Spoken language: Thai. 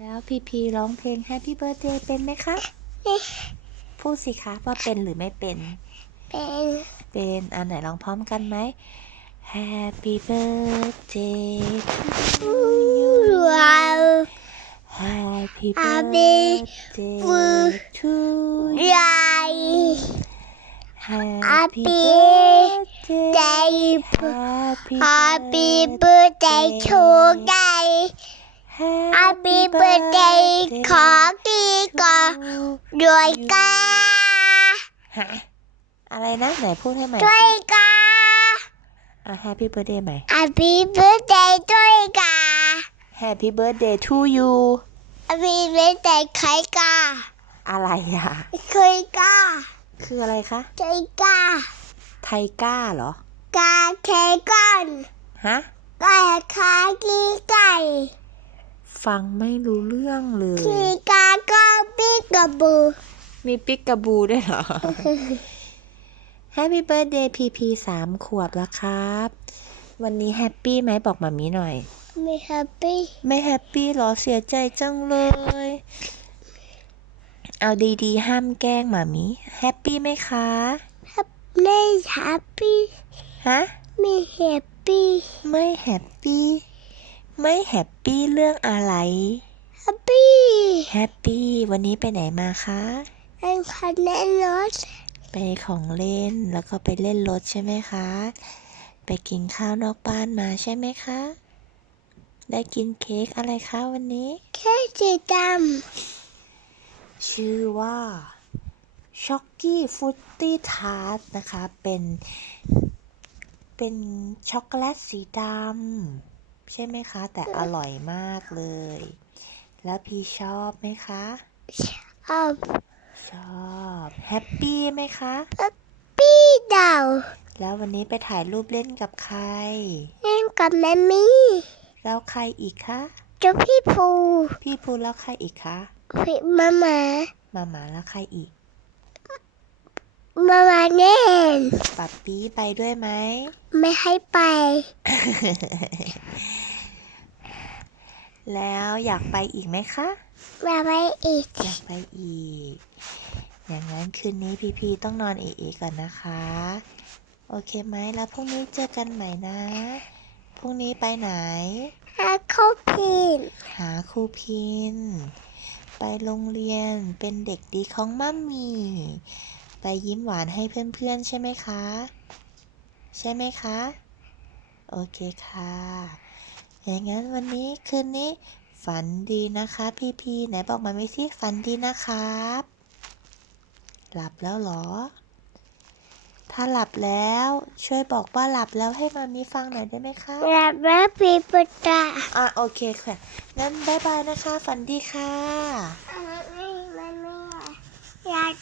แล้วพีพีร้องเพลง Happy Birthday เป็นไหมคะ พูดสิคะว่าเป็นหรือไม่เป็น เป็น เป็นอันไหนลองพร้อมกันไหม Happy birthday to you ว้าว Happy Happy birthday to you ใหญ่ Happy Happy birthday day Happy Happy birthday to day Happy birthday ขอกีก่อนด้วยกาฮะอะไรนะ ไหนพูดให้ใหม่ด้วยกาอะ Happy birthday ใหม่ Happy birthday ด้วยกา Happy birthday to you Happy birthday ใครกา อะไรอะใครกา คืออะไรคะใครกา ไทก้าเหรอ กาเคก่อนฮะไก่ขากีไก่ ฟังไม่รู้เรื่องเลยกีกาก็ปิกกระบู มีปิกกาบูด้วยเหรอ Happy birthday พีพีสามขวบแล้วครับ วันนี้แฮปปี้ไหมบอกมามีหน่อย ไม่แฮปปี้ ไม่แฮปปี้เหรอเสียใจจังเลย เอาดีๆ ห้ามแกล้งหมามีแฮปปี้ไหมคะไม่แฮปปี้ ฮะ ไม่แฮปปี้ ไม่แฮปปี้ ไม่แฮปปี้เรื่องอะไรแฮปปี้แฮปปี้วันนี้ไปไหนมาคะอันคันแน่นรถ ไปของเล่นแล้วก็ไปเล่นรถใช่ไหมคะ ไปกินข้าวนอกบ้านมาใช่ไหมคะ ได้กินเค้กอะไรคะวันนี้แค่สีดชื่อว่าช็อกกี้ฟุตตี้ทาร์ตนะคะ เป็น เป็นช็อกโกแลตสีดำ ใช่ไหมคะ แต่อร่อยมากเลย แล้วพี่ชอบไหมคะำเอาชอบแฮปปี้ไหมคะปี้ดาวแล้ววันนี้ไปถ่ายรูปเล่นกับใคร เล่นกับแมมมี่แล้วใครอีกคะเจ้าพี่ภู พี่พูดแล้วใครอีกคะพี่มามามาหมาแล้วใครอีก มามาแน่นปับปี้ไปด้วยไหม ไม่ให้ไป แล้วอยากไปอีกไหมคะ มาไปอีก อยากไปอีก อย่างนั้นคืนนี้พีพีต้องนอนเอเอก่อนนะคะ โอเคไหมแล้วพรุ่งนี้เจอกันใหม่นะ พรุ่งนี้ไปไหน หาข้าวพิน หาครูพิน ไปโรงเรียนเป็นเด็กดีของมัมมี่ ไปยิ้มหวานให้เพื่อนๆ ใช่ไหมคะ ใช่ไหมคะ โอเคค่ะ อย่างนั้นวันนี้คืนนี้ฝันดีนะคะพี่พีไหนบอกมาไม่สิฝันดีนะครับ หลับแล้วเหรอ ถ้าหลับแล้วช่วยบอกว่าหลับแล้วให้มามีฟังหน่อยได้ไหมคะแบบแบบปีปตาอะโอเคค่ะงั้นบายบายนะคะ ฝันดีค่ะอ่า